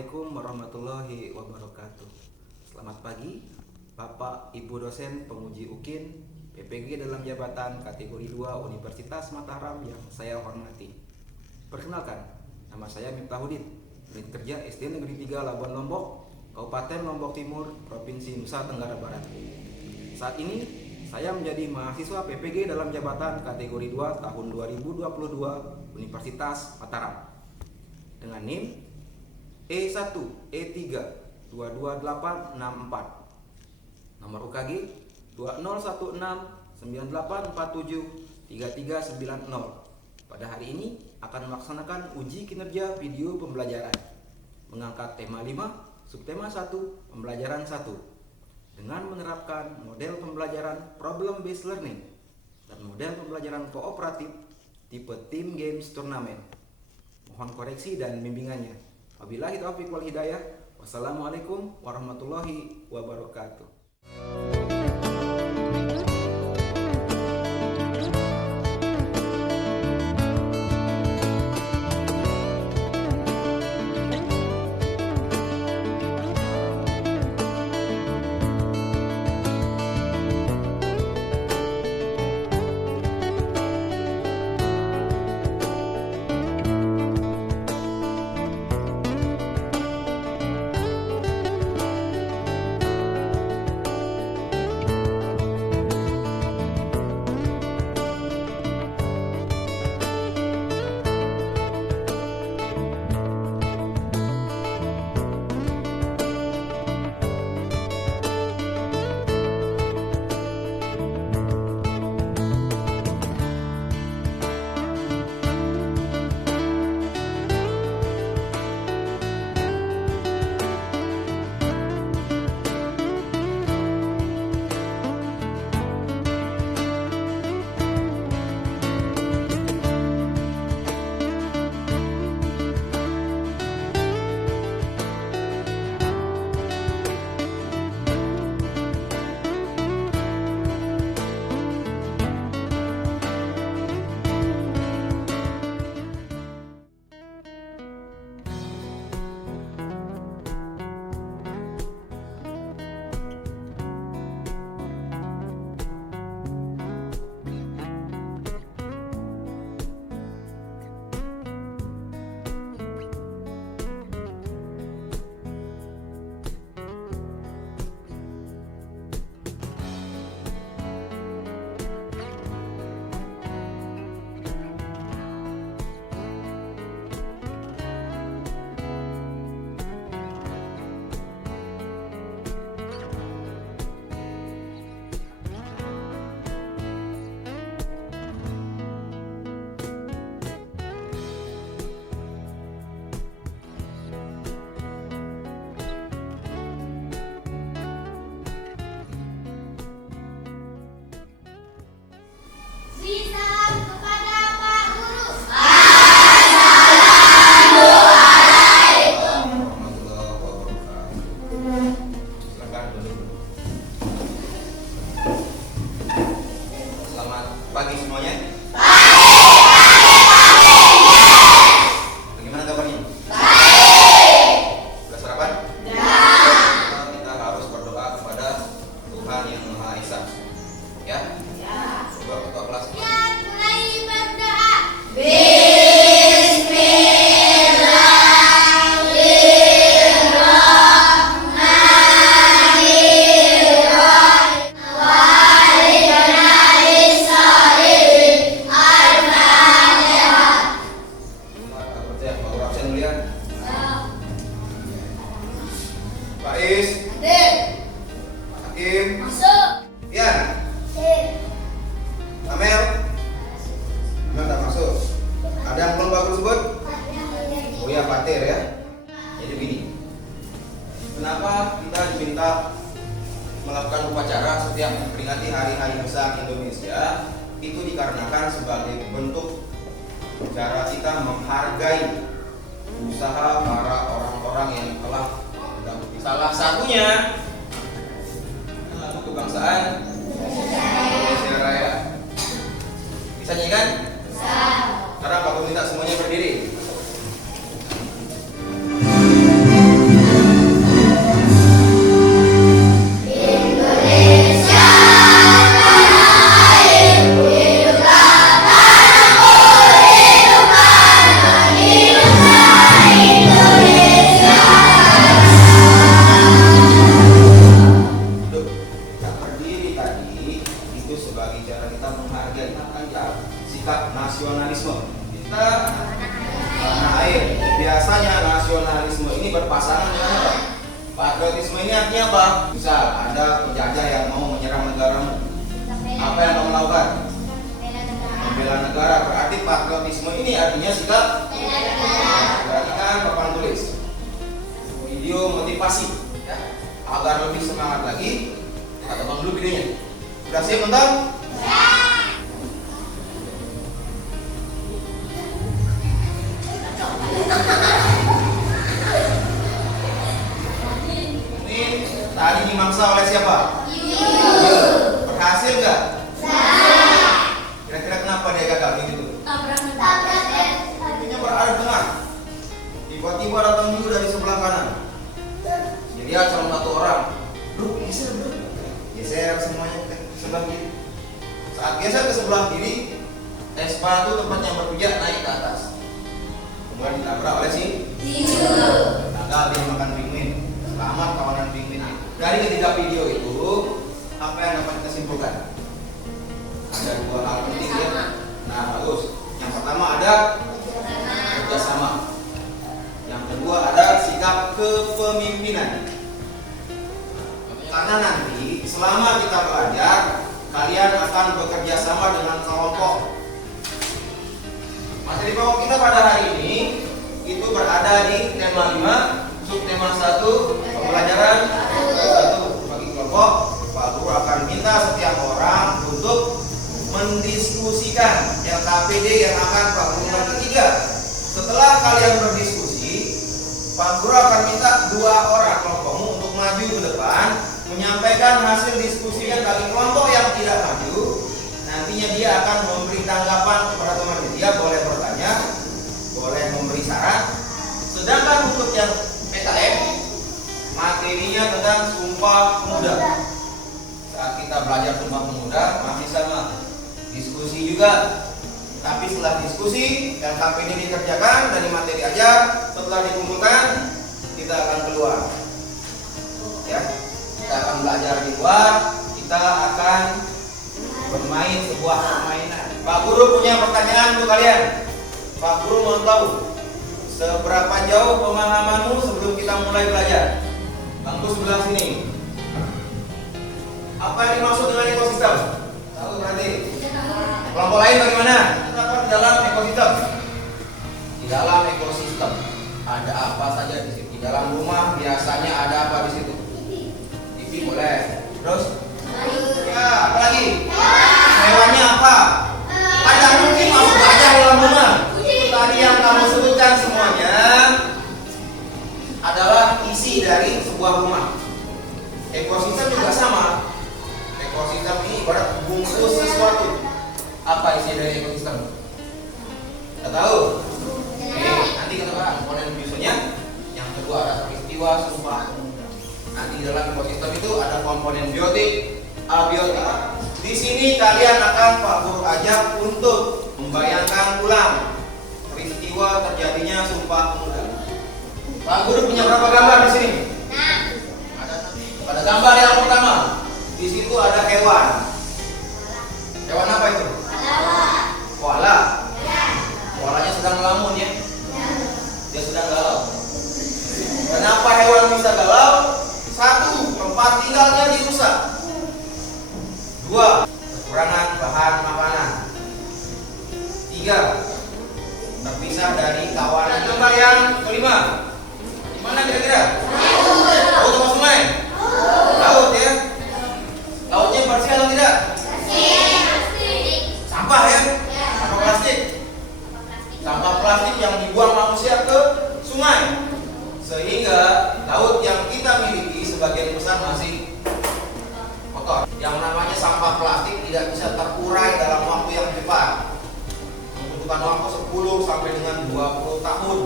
Assalamualaikum warahmatullahi wabarakatuh. Selamat pagi, Bapak Ibu dosen penguji UKIN PPG dalam jabatan kategori 2 Universitas Mataram yang saya hormati. Perkenalkan, nama saya Miftahudin, unit kerja SD Negeri 3 Labuan Lombok, Kabupaten Lombok Timur, Provinsi Nusa Tenggara Barat. Saat ini saya menjadi mahasiswa PPG dalam jabatan kategori 2 tahun 2022 Universitas Mataram dengan NIM E1 E3 22864, nomor UKG 201698473390. Pada hari ini akan melaksanakan uji kinerja video pembelajaran mengangkat tema 5 subtema 1 pembelajaran 1 dengan menerapkan model pembelajaran problem based learning dan model pembelajaran kooperatif tipe team games turnamen. Mohon koreksi dan bimbingannya. Wabillahi taufiq wal hidayah. Wassalamualaikum warahmatullahi wabarakatuh. Salam kepada Pak Guru. Silakan duduk. Selamat pagi semuanya. Bagaimana kabarnya? Sudah sarapan? Kita harus berdoa kepada Tuhan yang Maha Esa. Ya? Coba ketua kelas. Ya, mulai berdoa. Pak Is, Pak Hakim, Masuk. Pian, Amel, Amel tak masuk. Ada yang belum Pak Guru sebut? Oh ya, Fatir ya. Jadi begini, kenapa kita diminta melakukan upacara setiap memperingati hari-hari besar Indonesia? Itu dikarenakan sebagai bentuk cara kita menghargai usaha para orang-orang yang telah mendahului. Salah satunya lagu kebangsaan Indonesia Raya. Bisa nyanyikan? Bisa. Sekarang Pak Guru minta semuanya berdiri. sikap nasionalisme. Kita tanah air. Biasanya nasionalisme ini berpasangan dengan apa? Patriotisme ini artinya apa? Misal ada penjajah yang mau menyerang negaramu, apa yang kamu lakukan? Membela negara. Berarti patriotisme ini artinya sikap. Perhatikan papan tulis video motivasi ya, agar lebih semangat lagi. Kita tonton dulu videonya. Sudah siap nonton? Ini tadi dimangsa oleh siapa? Berhasil nggak? Kira-kira kenapa dia gagal begitu? Akhirnya berada di tengah. Tiba-tiba datang juga dari sebelah kanan. Jadi ada salah satu orang. Geser semuanya ke sebelah kiri. Saat geser ke sebelah kiri, es batu tempat yang berpijak naik ke atas. Kemudian ditabrak oleh si gagal dia makan pinguin. Selamat kawanan pinguin. Dari ketiga video itu, apa yang dapat kita simpulkan? Ada dua hal penting ya. Nah, bagus. Yang pertama ada kerjasama. Yang kedua ada sikap kepemimpinan. Karena nanti selama kita belajar, kalian akan bekerja sama dengan kelompok. Materi pokok kita pada hari ini itu berada di tema 5, subtema 1, pembelajaran 1 bagi kelompok. Pak Guru akan minta setiap orang untuk mendiskusikan LKPD yang akan Pak Guru bagi 3. Setelah kalian berdiskusi, Pak Guru akan minta 2 orang kelompokmu untuk maju ke depan menyampaikan hasil diskusinya bagi kelompok yang tidak maju. Nantinya dia akan memberi tanggapan kepada temannya. Dia boleh bertanya, boleh memberi saran. Sedangkan untuk yang PKM, materinya tentang Sumpah Pemuda. Saat kita belajar Sumpah Pemuda masih sama, diskusi juga. Tapi setelah diskusi, LKPD dikerjakan dari materi ajar. Setelah dikumpulkan, kita akan keluar. Ya, kita akan belajar di luar. Kita akan bermain sebuah permainan. Pak Guru punya pertanyaan untuk kalian. Pak Guru mau tahu seberapa jauh pemahamanmu sebelum kita mulai belajar. Bangku sebelah sini. Apa yang dimaksud dengan ekosistem? Tahu berarti? Kelompok lain bagaimana? Kenapa di dalam ekosistem? Di dalam ekosistem ada apa saja di situ? Di dalam rumah biasanya ada apa di situ? TV boleh. Terus? Ya, apa lagi? Hewannya apa? Ada mungkin masuk gajah dalam rumah. Itu tadi yang kamu sebutkan semuanya adalah isi dari sebuah rumah. Ekosistem juga sama. Ekosistem ini ibarat bungkus sesuatu. Apa isi dari ekosistem? Tidak tahu? Nanti kita bahas komponen biasanya. Yang kedua ada peristiwa Sumpah Pemuda. Nanti di dalam ekosistem itu ada komponen biotik, abiotika. Di sini kalian akan Pak Guru ajak untuk membayangkan ulang peristiwa terjadinya Sumpah Pemuda. Pak Guru punya berapa gambar di sini? Pada gambar yang pertama, di situ ada hewan. Hewan apa itu? Koala. Koalanya sedang melamun ya. Dia sedang galau. Kenapa hewan bisa galau? 1, tempat tinggalnya dirusak. 2, kekurangan bahan makanan. 3, terpisah dari kawanan. Gambar yang kelima, di mana kira-kira? Laut atau sungai? Laut ya. Lautnya bersih atau tidak? Sampah ya? Sampah plastik. Sampah plastik yang dibuang manusia ke sungai. Sehingga laut yang kita miliki sebagian besar masih kotor. Yang namanya sampah plastik tidak bisa terurai dalam waktu yang cepat. Membutuhkan waktu 10 sampai dengan 20 tahun,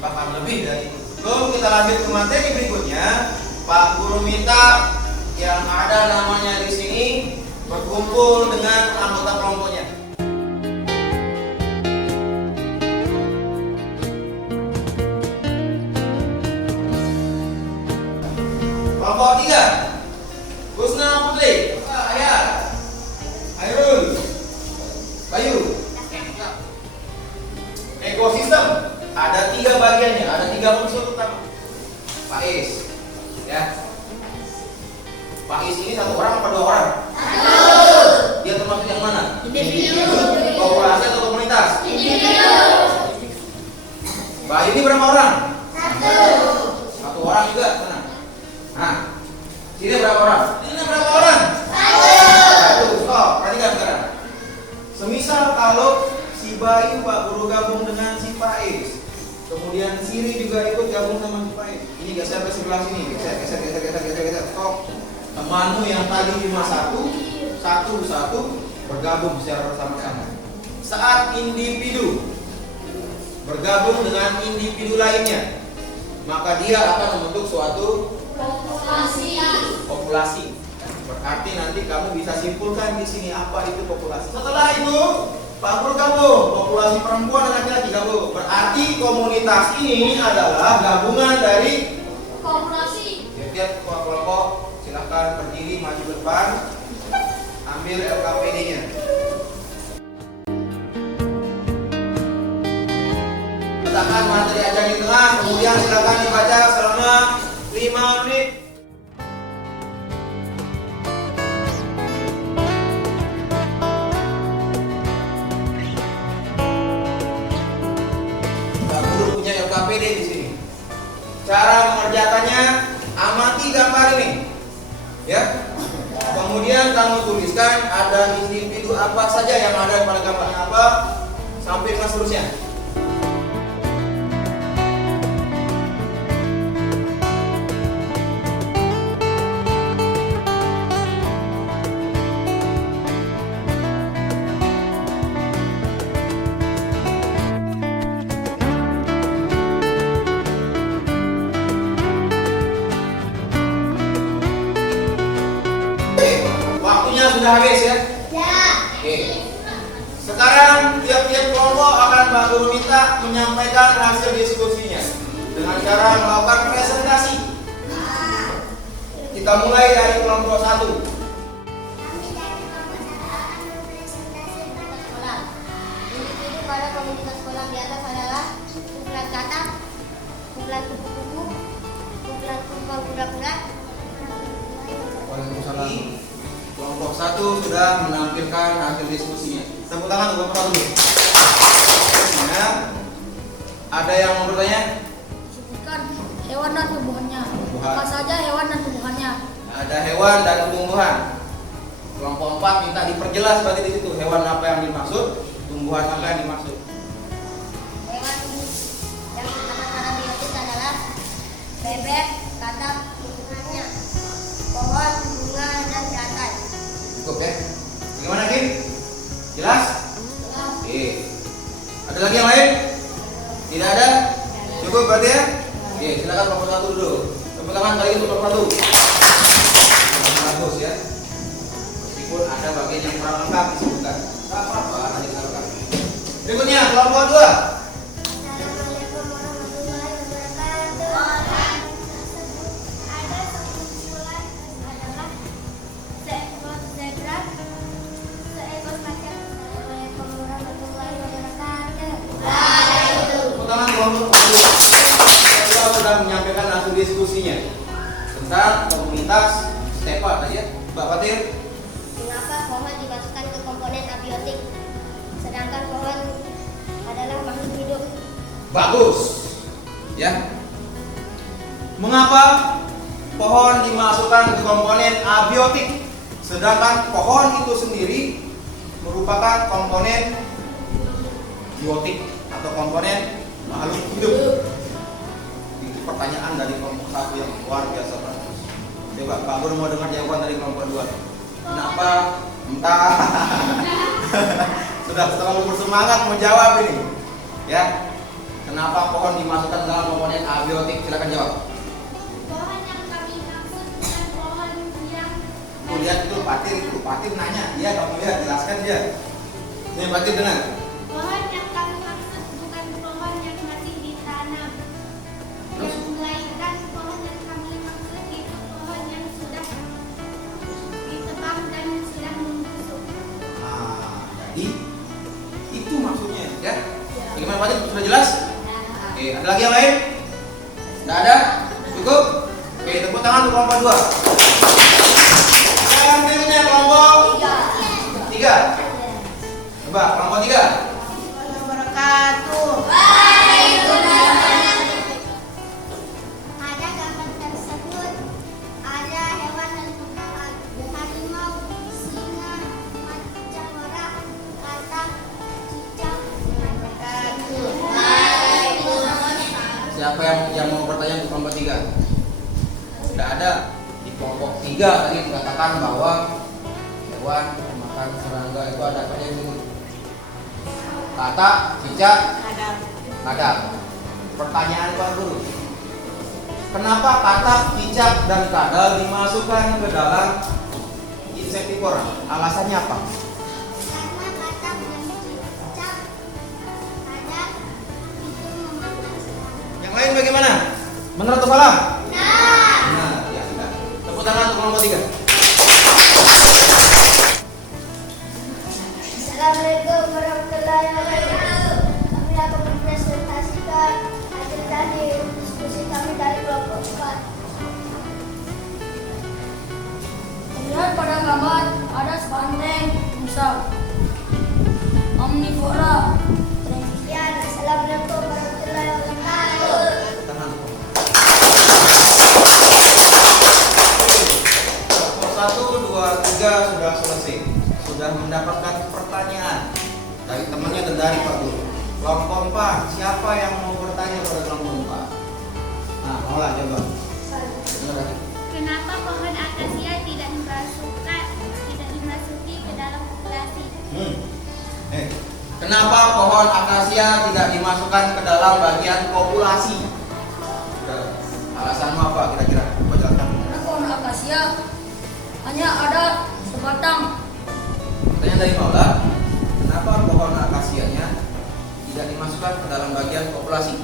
bahkan lebih dari itu. Sebelum kita lanjut ke materi berikutnya, Pak Guru minta yang ada namanya di sini berkumpul dengan anggota kelompoknya. Kelompok 3, Kusna Putri, Ayah, Airul, Bayu, Ekosistem ada 3 bagiannya, ada 3 unsur utama. Pais, ya. Pais ini 1 orang apa 2 orang? 1. Dia termasuk yang mana? Individu. Populasi atau komunitas? Individu. Bayi ini berapa orang? 1. 1 orang juga, mana? Nah, sini berapa orang? Ini berapa orang? 1. Stop, perhatikan sekarang. Semisal kalau si Bayu Pak Guru gabung dengan si Pais, kemudian Siri juga ikut gabung sama si Pais. Ini geser ke sebelah sini, geser. Stop. Temanmu yang tadi cuma satu bergabung secara bersama-sama. Saat individu bergabung dengan individu lainnya, maka dia akan membentuk suatu populasi. Berarti nanti kamu bisa simpulkan di sini apa itu populasi. Setelah itu, Pak Guru gabung, populasi perempuan dan laki-laki gabung. Berarti komunitas ini adalah gabungan dari Populasi. tiap kelompok. Silahkan berdiri maju ke depan, ambil LKPD-nya. Letakkan materi ajar di tengah, kemudian silakan dibaca selama 5 menit. Pak Guru punya LKPD di sini. Cara mengerjakannya, amati gambar ini, ya. Kemudian kamu tuliskan ada individu apa saja yang ada pada gambarnya apa, sampai dengan seterusnya. Waktunya sudah habis ya. Oke. Sekarang tiap-tiap kelompok akan Pak Guru minta menyampaikan hasil diskusinya dengan cara melakukan presentasi. Kita mulai dari kelompok 1. Individu pada komunitas sekolah di atas adalah kumpulan kata, kumpulan kupu-kupu, kumpulan kumpul kuda-kuda. Kelompok 1 sudah menampilkan hasil diskusinya. Tepuk tangan untuk kelompok 1 dulu. Ya. Ada yang mau bertanya? Sebutkan hewan dan tumbuhannya. Apa saja hewan dan tumbuhannya? Ada hewan dan tumbuhan. Kelompok 4 minta diperjelas berarti di situ hewan apa yang dimaksud, tumbuhan apa yang dimaksud. Hewan yang terdapat pada biotik adalah bebek, katak, tumbuhannya, pohon, bunga, dan teratai. Cukup ya? Bagaimana Kim? Jelas? Oke. Ada lagi yang lain? Tidak ada? Cukup berarti ya? Oke, silakan kelompok 1 dulu. Tepuk tangan kali itu kelompok 1. Bagus ya. Meskipun ada bagian yang kurang lengkap disebutkan. Tak apa-apa, nanti kita lengkap. Berikutnya kelompok 2. Assalamualaikum warahmatullahi wabarakatuh. Ada sekumpulan adalah seekor zebra, seekor macan. Assalamualaikum warahmatullahi wabarakatuh. Tepuk tangan kelompok 2. Kita sudah menyampaikan hasil diskusinya tentang komunitas STEPA tadi ya, Mbak Fatir. Mengapa pohon dimasukkan ke komponen abiotik, sedangkan pohon adalah makhluk hidup? Bagus. Ya. Mengapa pohon dimasukkan ke komponen abiotik sedangkan pohon itu sendiri merupakan komponen biotik atau komponen makhluk hidup? Itu pertanyaan dari kelompok 1 yang luar biasa bagus. Coba Pak Guru mau dengar jawaban dari kelompok 2. Kenapa? Entah. Sudah terlalu bersemangat menjawab ini. Ya. Kenapa pohon dimasukkan dalam komponen abiotik? Silakan jawab. Pohon yang kami maksud bukan pohon yang Tuh lihat itu Patir nanya. Iya kamu lihat, jelaskan dia. Nih Patir dengar. pohon yang kami maksud bukan pohon yang masih ditanam, Terus? yang melainkan pohon yang kami maksud itu pohon yang sudah ditebang dan sudah membusuk. Nah, jadi itu maksudnya semuanya sudah jelas? Oke, ada lagi yang lain? Tidak ada? Cukup? Oke, tepuk tangan untuk kelompok 2. Yang berikutnya kelompok 3. Coba kelompok 3. Wabarakatuh. Pada gambar tersebut ada hewan dan tumbuhan: harimau, singa, macan merah, katak, cicak. Siapa yang mau bertanya untuk kelompok 3? Tidak ada. Di kelompok 3 tadi dikatakan bahwa hewan makan serangga itu ada apa yang disebut? Katak, cicak, kadal. Pertanyaan Pak Guru. Kenapa katak, cicak, dan kadal dimasukkan ke dalam insektivora? Alasannya apa? Karena katak dan cicak, kadal itu memakan serangga. Yang lain bagaimana? Benar atau salah? Benar, ya sudah. Tepuk tangan untuk kelompok 3. Assalamualaikum warahmatullahi wabarakatuh. Kami akan mempresentasikan hasil tadi diskusi kami dari kelompok 4. Terlihat pada gambar ada sebanteng rusa omnivora. Demikian, assalamualaikum warahmatullahi wabarakatuh. Tepuk tangan. Kelompok 1, 2, 3 sudah selesai. Sudah mendapatkan pertanyaan dari temannya dan dari Pak Guru. Kelompok 4, siapa yang mau bertanya pada kelompok 4? Nah, maulah coba. Benar tadi. Kenapa pohon akasia tidak dimasuki ke dalam populasi? Kenapa pohon akasia tidak dimasukkan ke dalam bagian populasi? Alasanmu apa kira-kira? Coba jelaskan. Karena pohon akasia hanya ada sebatang. Pertanyaan dari Maula, kenapa pohon akasianya tidak dimasukkan ke dalam bagian populasi?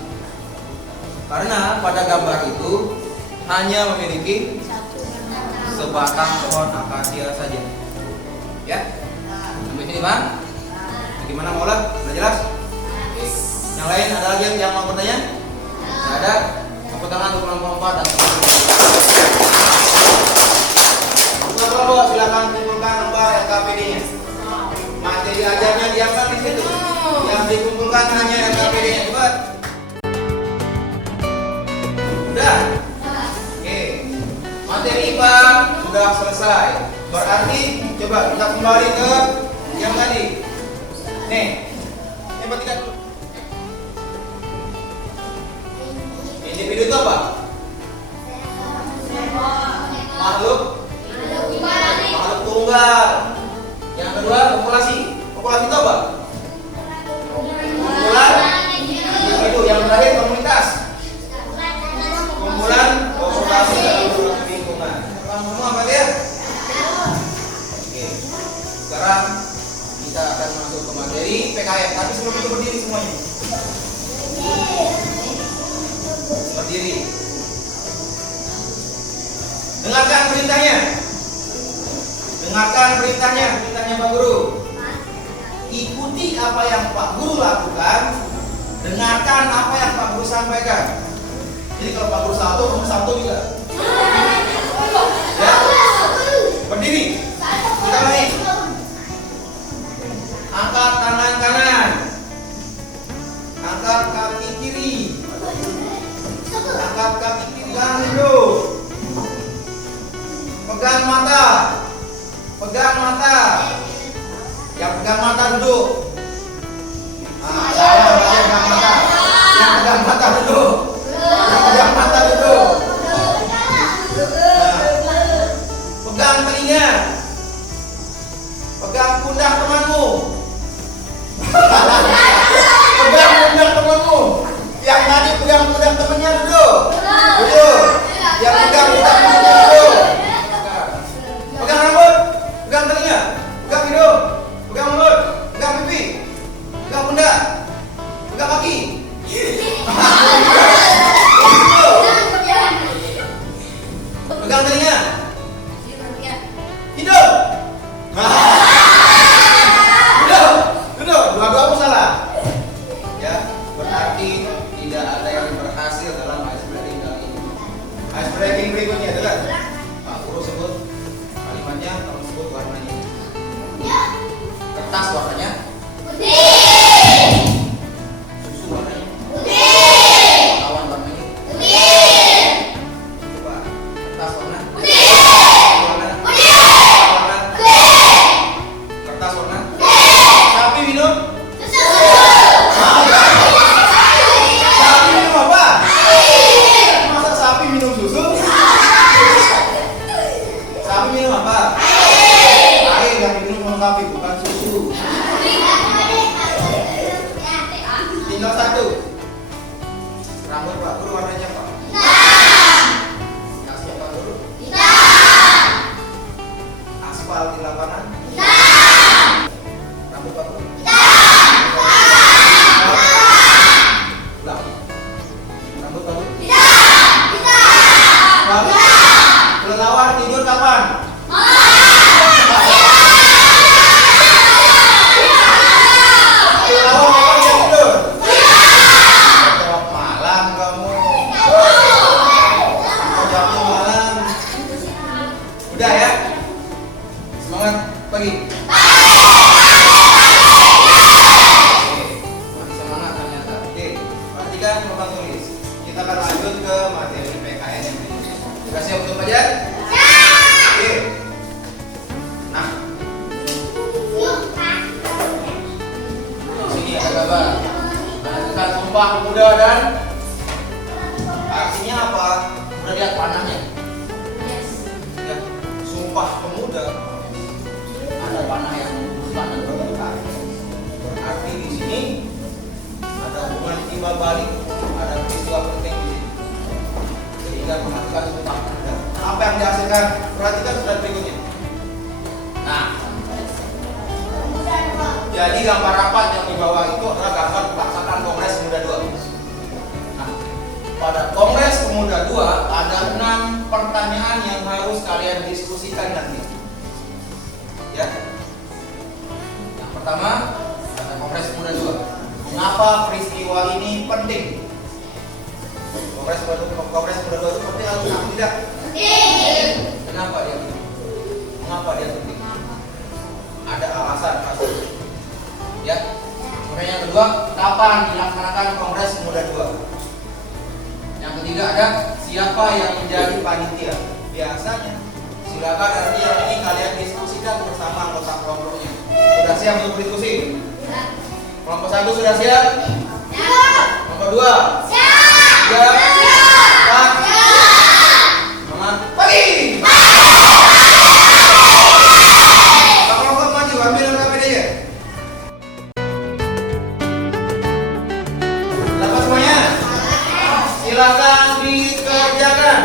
Karena pada gambar itu hanya memiliki sebatang pohon akasia saja. Ya? Sampai sini Pak? Bagaimana Maula? Sudah jelas? Oke. Yang lain ada lagi yang mau bertanya? Tidak ada? Tepuk tangan untuk kelompok 4 dan teman-teman. Kelompok silakan kumpulkan lembar LKPD-nya. Materi ajarnya diamkan di situ. Yang dikumpulkan hanya LKPD-nya. Cepat. Sudah? Oke. Materi IPA sudah selesai. Berarti coba kita kembali ke yang tadi. Nih. Coba tidak dulu. Individu itu apa? Makhluk tunggal. Yang kedua populasi. Populasi itu apa? Kumpulan individu. Yang terakhir komunitas. Kumpulan populasi dalam suatu lingkungan. Paham semua Pak ya? Oke. Sekarang kita akan masuk ke materi PKM. Tapi sebelum itu berdiri semuanya. Berdiri. Dengarkan perintahnya. Dengarkan perintahnya Pak Guru. Ikuti apa yang Pak Guru lakukan. Dengarkan apa yang Pak Guru sampaikan. Jadi kalau Pak Guru satu, kamu satu juga. Ya. Berdiri. Kita main. Angkat tangan kanan. Angkat kaki kiri. Angkat kaki kiri. Jangan duduk. Pegang mata. Pegang mata. Yang pegang mata duduk. Saya pegang mata. Yang pegang mata duduk. Yang pegang mata duduk. Pegang telinga. Pegang pundak temanmu. Pegang pundak temanmu. Yang tadi pegang pundak temannya duduk. Duduk. Yang pegang pundak temannya duduk. Pegang rambut. Pegang telinga. Pegang hidung. Pegang mulut. Pegang pipi. Pegang pundak. Pegang kaki. Pegang telinga. Hidung. Duduk. Duduk. Dua-dua aku salah. Ya. yang berikutnya, dengar. Pak Guru sebut kalimatnya, kamu sebut warnanya. Kertas warnanya putih. Susu warnanya putih. Awan warnanya putih. Coba kertas warna putih. Warna putih. Warna putih. Kertas warna putih. Sapi minum susu. Sapi minum apa? Masa sapi minum susu? Sapi minum apa? Air yang minum sama sapi, bukan susu. Tinggal satu. Rambut Pak Guru warnanya apa? Yang siapa dulu? Aspal di lapangan? Rambut Pak Guru? Ulang. Rambut Pak Guru? Kelelawar tidur kapan? Kelelawar kapan dia tidur? Jawab malam kamu. Kau jawabnya malam. Udah ya? Semangat pagi. Masih semangat ternyata. Oke, perhatikan papan tulis. Kita akan lanjut ke materi PKN yang berikutnya. Sudah siap untuk belajar? Oke. Nah, di sini ada gambar. Menentukan Sumpah Pemuda dan artinya apa? Udah lihat panahnya? Ya, Sumpah Pemuda. Ada panah yang membusuk dan bergetar. Berarti di sini ada hubungan timbal balik, ada peristiwa penting di sini. Sehingga menghasilkan Sumpah Pemuda. Apa yang dihasilkan? Perhatikan surat berikutnya. Nah, jadi gambar rapat yang di bawah itu adalah gambar pelaksanaan Kongres Pemuda 2. Nah, pada Kongres Pemuda 2 ada 6 pertanyaan yang harus kalian diskusikan nanti. Ya. Yang pertama, pada Kongres Pemuda 2. Mengapa peristiwa ini penting? Kongres Pemuda 2 itu penting atau tidak? Kenapa dia penting? Mengapa dia penting? Ada alasan pasti. Ya. Kemudian yang kedua, kapan dilaksanakan Kongres Pemuda 2? Yang ketiga ada siapa yang menjadi panitia? Biasanya. Silakan nanti yang ini kalian diskusikan bersama anggota kelompoknya. Sudah siap untuk berdiskusi? Kelompok 1 sudah siap? Kelompok 2? Siap. Siap. Semangat pagi. Kelompok maju, ambil LKPD-nya. Dapat semuanya? Silakan dikerjakan.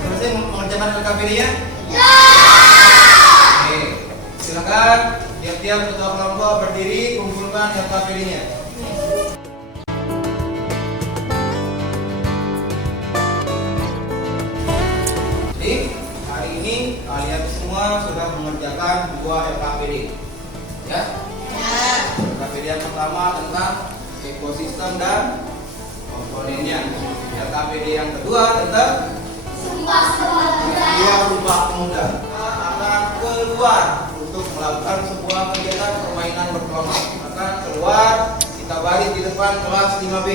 Selesai mengerjakan LKPD-nya? Oke, silakan tiap-tiap ketua kelompok berdiri, kumpulkan LKPD-nya. Jadi hari ini kalian semua sudah mengerjakan 2 LKPD. Ya? LKPD yang pertama tentang ekosistem dan komponennya. LKPD yang kedua tentang Sumpah Pemuda. Kita akan keluar untuk melakukan sebuah kegiatan permainan berkelompok. Akan keluar, kita balik di depan kelas 5B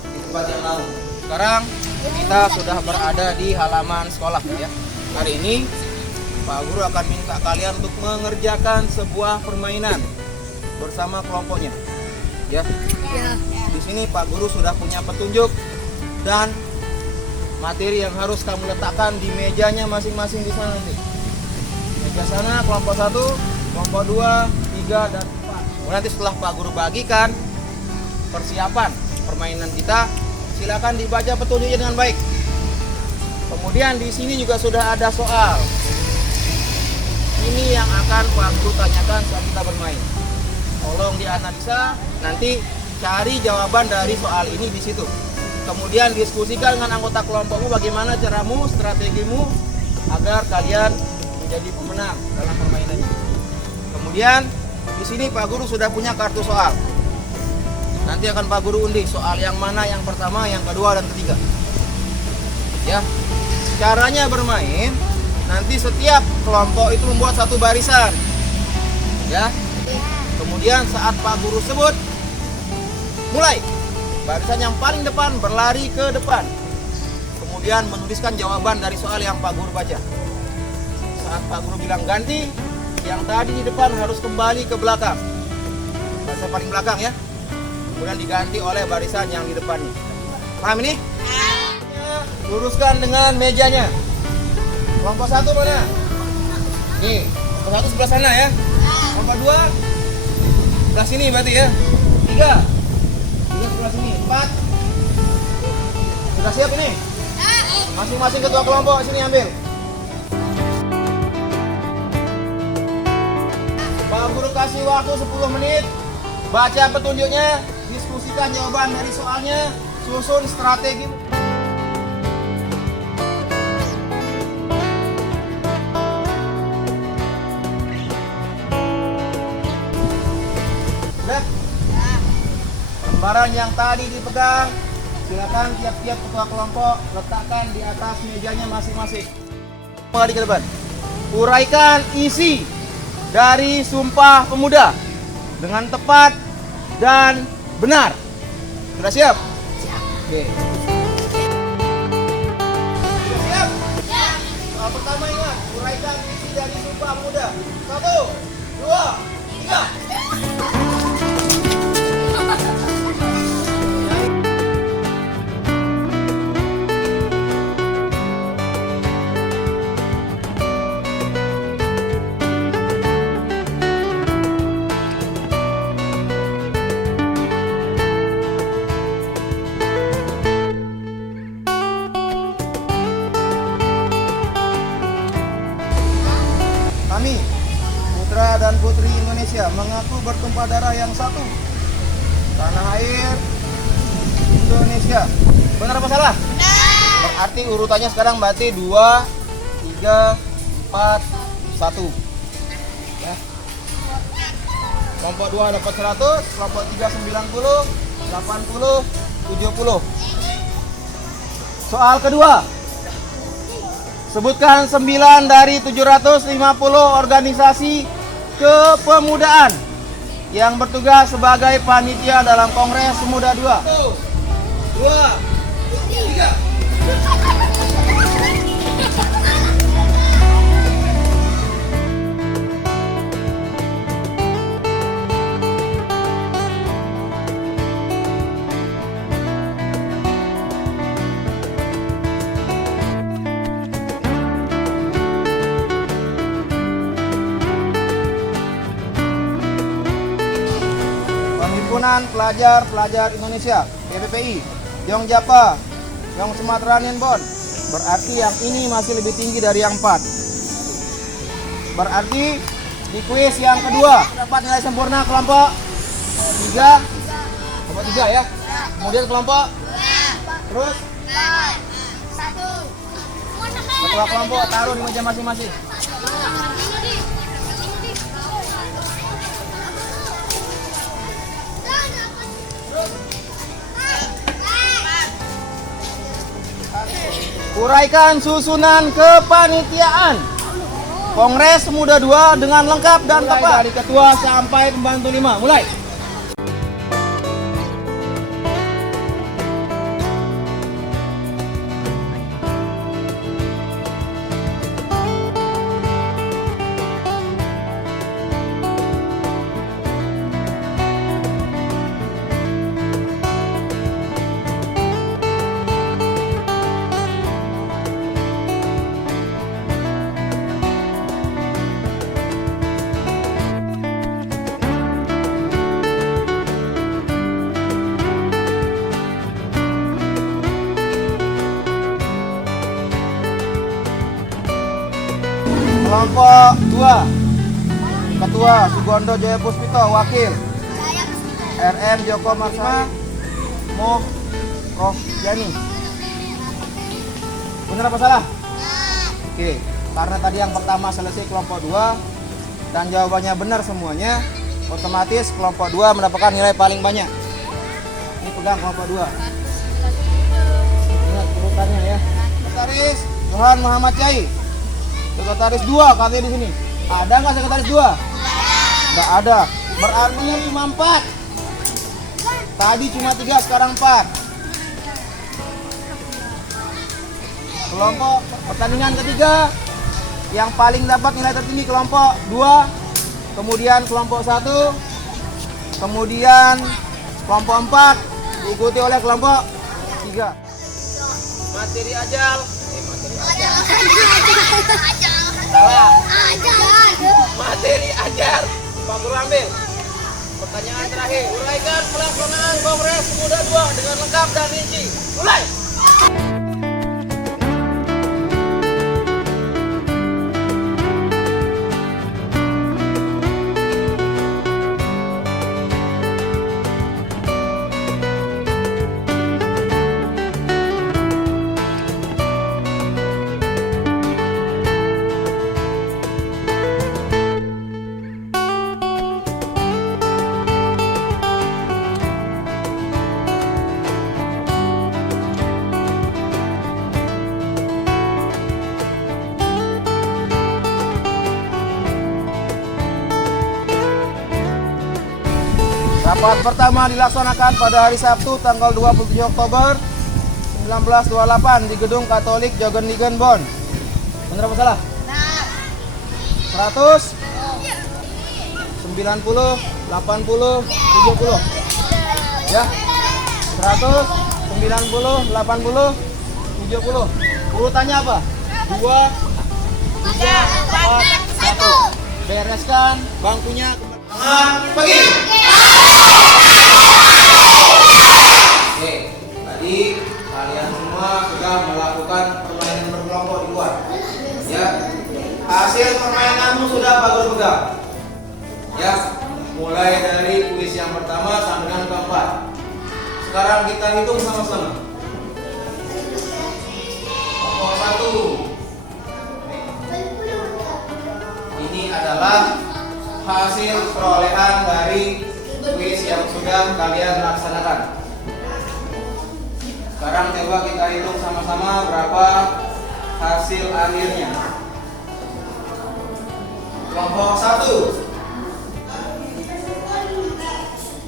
di tempat yang lalu. Sekarang kita sudah berada di halaman sekolah ya. Hari ini Pak Guru akan minta kalian untuk mengerjakan sebuah permainan bersama kelompoknya. Ya. Di sini Pak Guru sudah punya petunjuk dan materi yang harus kamu letakkan di mejanya masing-masing di sana nanti. Meja sana kelompok 1, kelompok 2, 3 dan 4. Nanti setelah Pak Guru bagikan persiapan permainan kita, silakan dibaca petunjuknya dengan baik. Kemudian di sini juga sudah ada soal. Ini yang akan Pak Guru tanyakan saat kita bermain. Tolong dianalisa, nanti cari jawaban dari soal ini di situ. Kemudian diskusikan dengan anggota kelompokmu bagaimana caramu, strategimu agar kalian menjadi pemenang dalam permainan ini. Kemudian di sini Pak Guru sudah punya kartu soal. Nanti akan Pak Guru undi soal yang mana yang pertama, yang kedua, dan ketiga. Ya, caranya bermain nanti setiap kelompok itu membuat satu barisan. Ya, kemudian saat Pak Guru sebut, mulai. Barisan yang paling depan berlari ke depan. Kemudian menuliskan jawaban dari soal yang Pak Guru baca. Saat Pak Guru bilang ganti, yang tadi di depan harus kembali ke belakang. Barisan paling belakang ya. Kemudian diganti oleh barisan yang di depannya. Paham ini? Luruskan dengan mejanya. Kelompok satu mana? Nih, kelompok satu sebelah sana ya. Kelompok dua sebelah sini berarti ya. Tiga sebelah sini. 4. Sudah siap ini? Masing-masing ketua kelompok sini ambil. Pak Guru kasih waktu 10 menit. Baca petunjuknya, diskusikan jawaban dari soalnya, susun strategi. Sudah? Lembaran yang tadi dipegang, silakan tiap-tiap ketua kelompok letakkan di atas mejanya masing-masing. Kembali ke depan. Uraikan isi dari Sumpah Pemuda dengan tepat dan benar. Sudah siap? Siap. Oke. Sudah siap? Siap. Soal pertama ingat, uraikan isi dari Sumpah Pemuda. 1, 2, 3. Kami, putra dan putri Indonesia, mengaku bertumpah darah yang satu. Tanah air Indonesia. Benar apa salah? Benar. Berarti urutannya sekarang berarti 2, 3, 4, 1. Ya. Kelompok 2 dapat 100, kelompok 3 90, 80, 70. Soal kedua. Sebutkan 9 dari 750 organisasi kepemudaan yang bertugas sebagai panitia dalam Kongres Pemuda 2. 1, 2, 3. Himpunan Pelajar-Pelajar Indonesia PPPI Jongjapa Jong Sumatera Nienbon. Berarti yang ini masih lebih tinggi dari yang 4. Berarti di kuis yang kedua dapat nilai sempurna kelompok 3. Kelompok 3 ya. Kemudian kelompok terus ketua kelompok taruh di meja masing-masing. Uraikan susunan kepanitiaan Kongres Pemuda 2 dengan lengkap dan tepat dari ketua sampai pembantu 5. Mulai. Kelompok 2 Ketua Sugondo Jaya Puspito, Wakil RM Joko Marsma, Mo Prof Yani. Benar apa salah? Oke, karena tadi yang pertama selesai kelompok 2 dan jawabannya benar semuanya, otomatis kelompok 2 mendapatkan nilai paling banyak. Ini pegang kelompok 2. Ingat urutannya ya. Sekretaris Johan Muhammad Cai. Sekretaris 2 katanya di sini. Ada nggak sekretaris 2? Nggak ada. Berarti cuma 4. Tadi cuma 3, sekarang 4. Kelompok pertandingan ketiga yang paling dapat nilai tertinggi kelompok 2, kemudian kelompok 1, kemudian kelompok 4 diikuti oleh kelompok 3. Materi ajal. Salah. Materi ajar. Pak Guru ambil. Pertanyaan terakhir. Uraikan pelaksanaan Kongres Pemuda 2 dengan lengkap dan rinci. Mulai. Rapat pertama dilaksanakan pada hari Sabtu tanggal 27 Oktober 1928 di Gedung Katolik Jogenligen Bonn. Benar apa salah? 100 90 80 70. Ya. 100 90 80 70. Urutannya apa? 2 3 4 1. Bereskan bangkunya. Pergi. Oke, tadi kalian semua sudah melakukan permainan berkelompok di luar. Ya, hasil permainanmu sudah Pak Guru pegang. Ya, mulai dari kuis yang pertama sampai dengan keempat. Sekarang kita hitung sama-sama. Kelompok 1. Ini adalah hasil perolehan dari kuis yang sudah kalian laksanakan. Sekarang coba kita hitung sama-sama berapa hasil akhirnya. Kelompok 1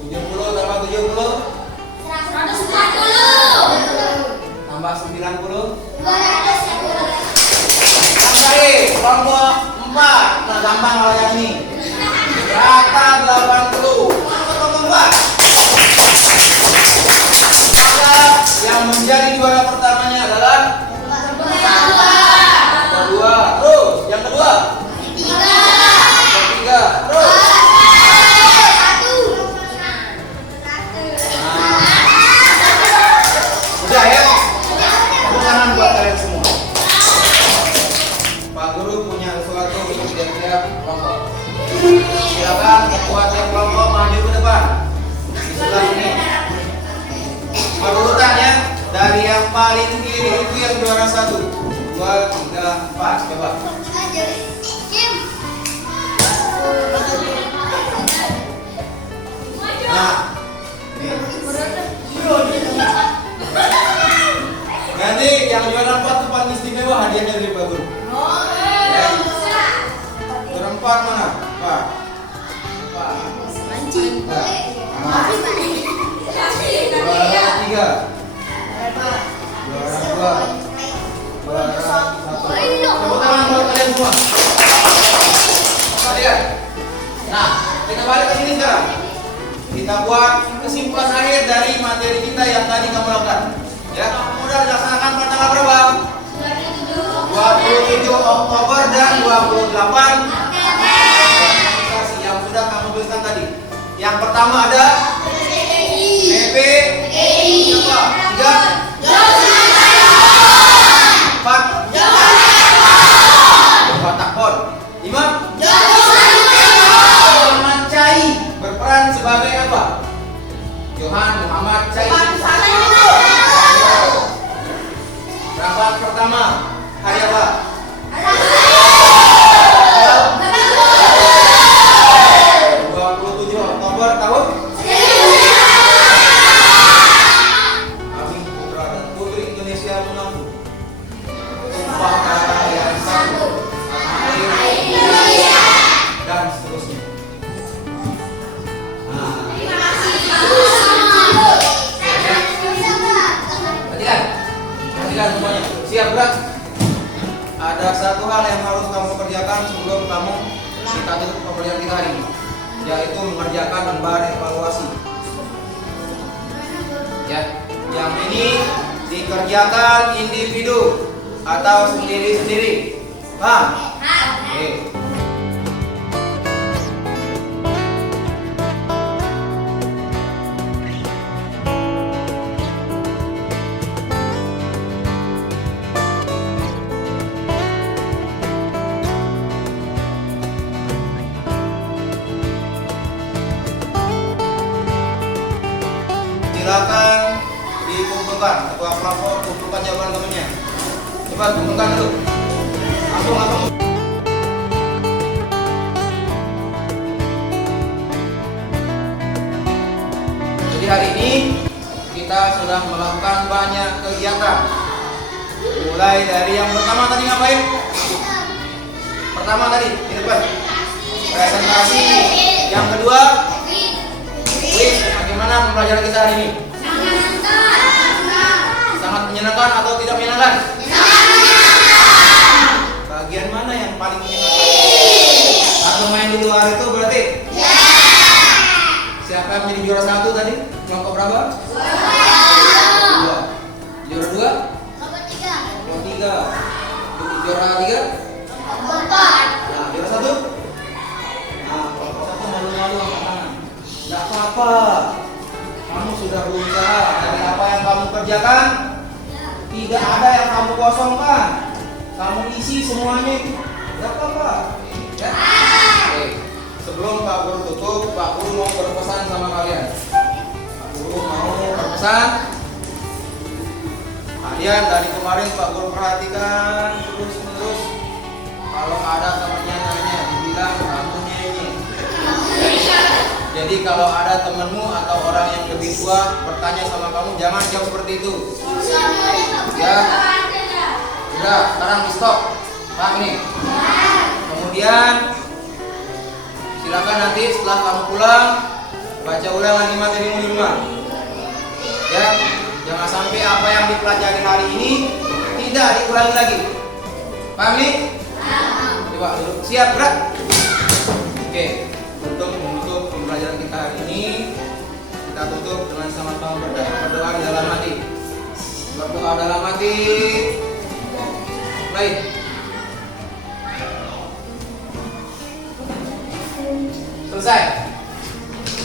70 tambah 70 140. tambah 90 210. tambahin kelompok 4. Nah, gampang kalau yang ini. Berapa 80? Kelompok 4. Yang menjadi juara pertamanya adalah kedua. Terus yang kedua ketiga. Terus udah ya. Tepuk tangan buat kalian semua. Pak Guru punya sesuatu untuk tiap-tiap kelompok. Silakan ketua tiap kelompok maju ke depan. Di sebelah sini. Berurutan ya, dari yang paling kiri itu yang juara 1 2, 3, 4. Coba. Nah, nanti yang juara 4 itu paling istimewa hadiahnya dari Pak Guru. Ya. Juara 4 mana? Pak. Panci. Juara 3. Juara 2. Juara 1. Tepuk tangan buat kalian semua. Kalian. Nah, kita balik ke sini sekarang. Kita buat kesimpulan akhir dari materi kita yang tadi kamu lakukan. Ya, kamu sudah dilaksanakan pada tanggal berapa? 27 Oktober dan 28 yang sudah kamu tuliskan tadi. Yang pertama ada PP, coba 3, 4, Bapak Takpon, 5, Muhammad Cai berperan sebagai apa? kerjakan sebelum kamu kita tutup pembelajaran kita hari ini, yaitu mengerjakan lembar evaluasi. Ya, yang ini dikerjakan individu atau sendiri-sendiri. Paham? Oke. Silakan dikumpulkan, ketua kelompok kumpulkan jawaban temannya. Coba kumpulkan dulu. Langsung. Jadi hari ini kita sudah melakukan banyak kegiatan. Mulai dari yang pertama tadi ngapain? Pertama tadi di depan presentasi. Yang kedua, wih, bagaimana pembelajaran kita hari ini? Sangat menyenangkan atau tidak menyenangkan? Bagian mana yang paling menyenangkan? Atau main di luar itu berarti? Siapa yang menjadi juara 1 tadi? Kelompok berapa? Juara 2? Kelompok 3. Juara 3? Nah, juara 1? Nah, kelompok 1 malu-malu angkat tangan. Gak apa-apa. Kamu sudah berusaha. Dari apa yang kamu kerjakan, tidak ada yang kamu kosongkan. Kamu isi semuanya itu. Gak apa-apa. Ya? Oke. Sebelum Pak Guru tutup, Pak Guru mau berpesan sama kalian. Pak Guru mau berpesan. Kalian dari kemarin Pak Guru perhatikan terus. Kalau ada temannya nanya, dibilang kamunya ini. Jadi kalau ada temanmu atau orang yang lebih tua bertanya sama kamu, jangan jawab seperti itu. Ya. Sudah, sekarang di stop. Paham ini? Kemudian silakan nanti setelah kamu pulang baca ulang lagi materimu di rumah. Ya, jangan sampai apa yang dipelajari hari ini tidak diulangi lagi. Paham nih? Coba duduk, siap gerak. Oke, untuk menutup pembelajaran kita hari ini, kita tutup dengan sama-sama berdoa di dalam hati. Berdoa dalam hati. Baik. Selesai.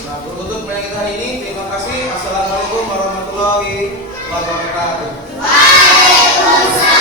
Nah, tutup pelajaran kita hari ini. Terima kasih. Assalamualaikum warahmatullahi wabarakatuh. Waalaikumsalam.